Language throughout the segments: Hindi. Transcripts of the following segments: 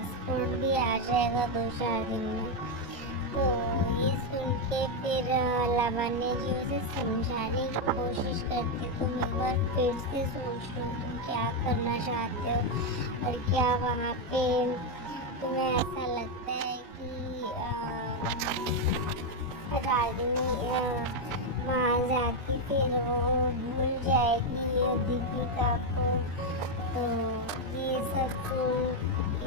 पासपोर्ट भी आ जाएगा 2-4 दिन में। तो ये सुन के फिर लावण्य जी उसे समझाने की कोशिश करती, तुम एक बार फिर से सोच लो तुम क्या करना चाहते हो और क्या वहाँ पे तुम्हें ऐसा लगता है कि रागिनी वहाँ जाके फिर वो भूल जाएगी दीपिका को। तो ये सब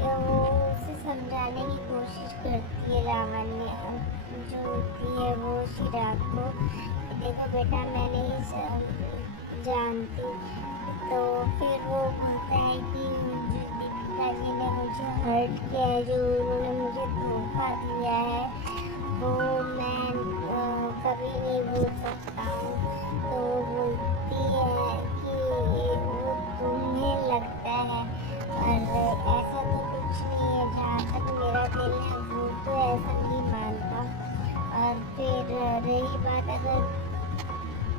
वो उसे समझाने की कोशिश करती है लावण्य जो होती है वो चिराग को, देखो बेटा मैं नहीं जानती। तो फिर वो बोलता है कि जो दीपिका जी ने मुझे हर्ट किया है, जो उन्होंने मुझे धोखा दिया है, वो मैं कभी नहीं भूल सकता हूँ। तो वो बोलती है कि वो तुम्हें लगता है और ऐसा तो कुछ नहीं है, जहाँ तक मेरा दिल है वो तो ऐसा नहीं मानता। और फिर रही बात अगर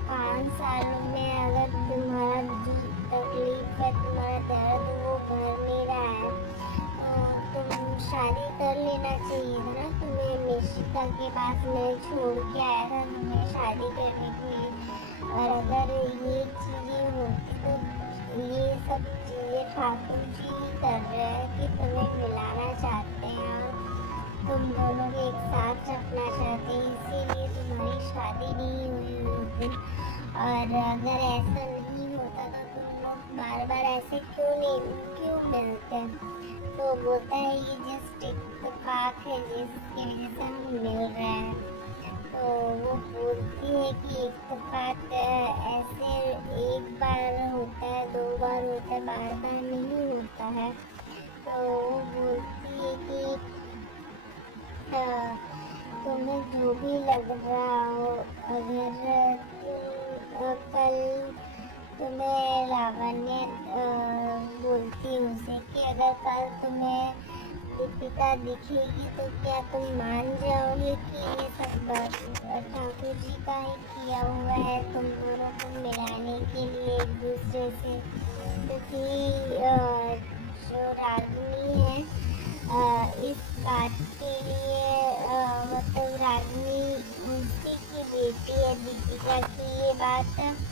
5 सालों में अगर तुम्हारा जो तकलीफ है, तुम्हारा दर्द वो भर नहीं रहा है, तो तुम शादी कर लेना चाहिए था ना। तुम्हें निशिता के पास में छोड़ के आया था तुम्हें शादी करने के लिए। और अगर ये चीज़ें होती तो ये सब चीज़ें ठाकुर जी ही कर रहे हैं कि तुम्हें मिलाना चाहते हैं और तुम दोनों को एक साथ रखना चाहते हैं, इसीलिए तुम्हारी शादी नहीं हुई होती। और अगर ऐसा नहीं होता तो तुम लोग बार बार ऐसे क्यों मिलते। तो बोलता है ये जस्ट इत्तेफाक है जिसकी वजह से हम मिल रहे हैं। तो वो बोलती है कि इत्तेफाक ऐसे एक बार होता है, 2 बार होता है, बार बार नहीं होता है। तो वो बोलती है कि तुम्हें जो भी लग रहा हो, अगर तुम कल तुम्हें लावण्य बोलती उसे कि अगर कल तुम्हें दीपिका दिखेगी तो क्या तुम मान जाओगे कि ये सब ठाकुर जी का ही किया हुआ है तुम दोनों को मिलाने के लिए एक दूसरे से। क्योंकि जो रागिनी है इस बात के लिए मतलब रागिनी उसी की बेटी है दीपिका की, ये बात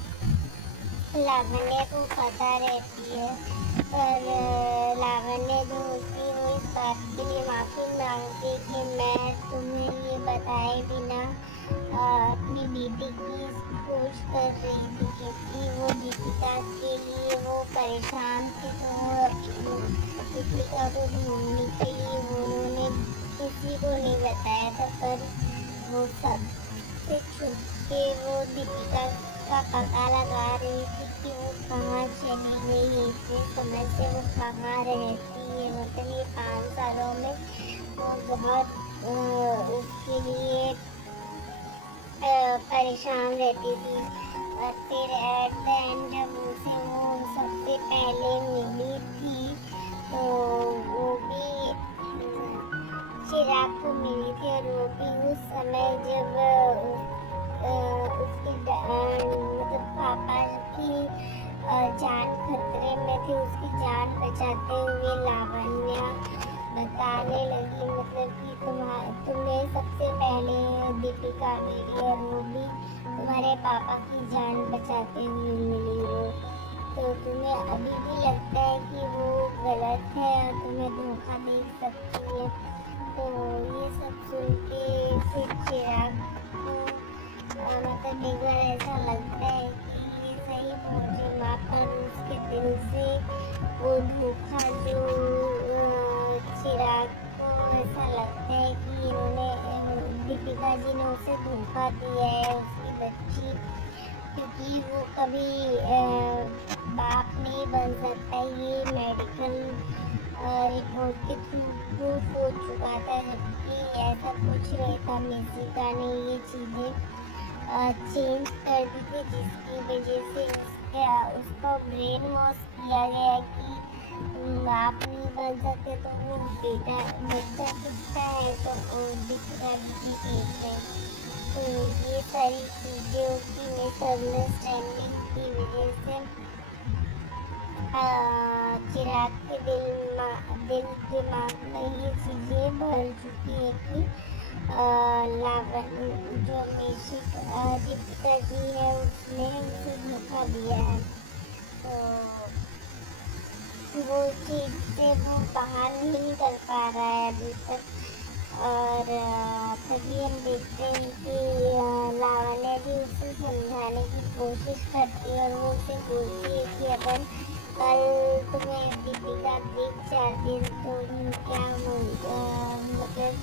लावण्य को पता रहती है। पर लावण्य जो होती है वो इस बात के लिए माफ़ी मांगती कि मैं तुम्हें ये बताए बिना अपनी बेटी की खोज कर रही थी, क्योंकि वो दीपिका के लिए वो परेशान थे। तो दीपिका को ढूंढने के लिए उन्होंने किसी को नहीं बताया था, पर वो सब से छुप के वो दीपिका का पता लगा रही थी कि वो कहाँ चली गई है, इतने समय से वो कहाँ रहती है। मतलब ये 5 सालों में वो बहुत उसके लिए परेशान रहती थी। और फिर एट द एंड जब उसे वो सबसे पहले मिली थी तो वो भी चिराग को मिली थी, और वो भी उस समय जब उसके मतलब पापा की जान खतरे में थी, उसकी जान बचाते हुए लावण्य बताने लगी, मतलब कि तुम्हें सबसे पहले दीपिका मिली और वो भी तुम्हारे पापा की जान बचाते हुए मिली हो। तो तुम्हें अभी भी लगता है कि वो गलत है और तुम्हें धोखा दे सकती है। तो ये सब सुन के फिर चिराग को मतलब एक बार ऐसा लगता है कि ये सही मुझे माफ कर, उसके दिल से वो धोखा जो चिराग को ऐसा लगता है कि इन्होंने दीपिका जी ने उसे धोखा दिया है, उसकी बच्ची, क्योंकि वो कभी बाप नहीं बन सकता। ये मेडिकल रिपोर्ट के थ्रू प्रूफ हो चुका था, जबकि ऐसा कुछ नहीं था। निशिता ने ये चीज़ें चेंज कर दी थी, जिसकी वजह से उसको ब्रेन वॉश किया गया कि आप नहीं बन सकते। तो वो बच्चा दिखता है तो दीपिका भी ठीक है। तो ये सारी चीज़ें उसकी मिसअंडरस्टैंडिंग की वजह से चिराग के दिल दिमाग में ये चीज़ें भर चुकी है कि लावन जो दीपिका जी है उसने उसे धोखा दिया है। तो वो चीज़ से वो बाहर नहीं निकल पा रहा है अभी तक। और तभी हम देखते हैं कि लावण्या भी उसे समझाने की कोशिश करती है और वो उसे बोलती है कि अगर कल तुम्हें दीपिका दिख जाती तो तुम क्या मतलब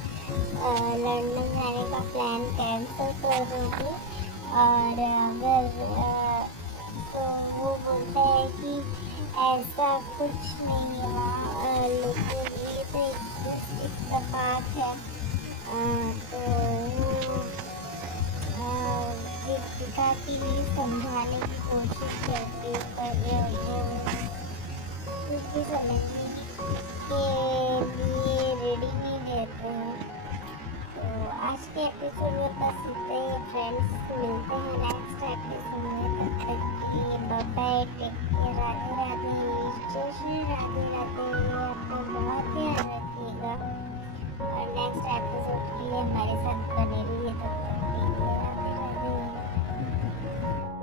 लंदन जाने का प्लान कैंसिल कर दोगे। और अगर तो वो बोलता है कि ऐसा कुछ नहीं है वहाँ लोगों ये तो एक इत्तेफाक है। तो वो दीपिका के लिए समझाने की कोशिश करती है पर वो उसकी समझने के लिए रेडी नहीं रहते हैं। तो आज के एपिसोड में बस इतना ही फ्रेंड्स, मिलते हैं नेक्स्ट एपिसोड में। तब तक के लिए bye bye, take care, Radhe Radhe, जय श्री राधे राधे, अपना बहुत ध्यान रखिएगा।